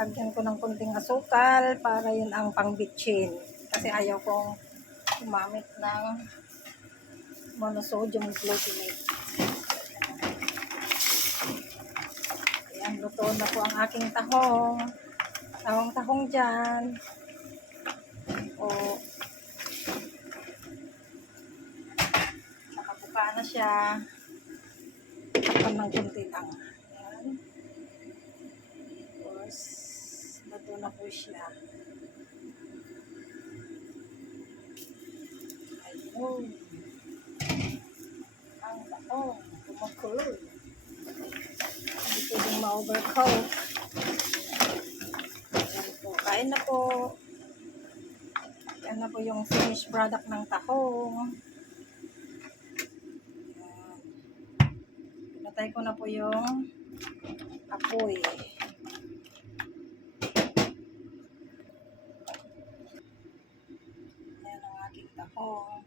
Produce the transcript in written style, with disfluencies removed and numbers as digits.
Lagyan ko ng kunting asukal para yun ang pangbitchin. Kasi ayaw kong gumamit ng monosodium glutamate. Ayan, luto na po ang aking tahong. Tahong dyan. O, nakabuka na siya. Takpan ng kunti lang. Ayan. Tapos, luto na po siya. Ayun. Ang tahong. Kumakulo. Hindi pwedeng ma-overcoat. Ayan po. Kain na po. Yan na po yung finished product ng tahong. Ayan. Pinatay ko na po yung apoy. Ayan ang aking tahong.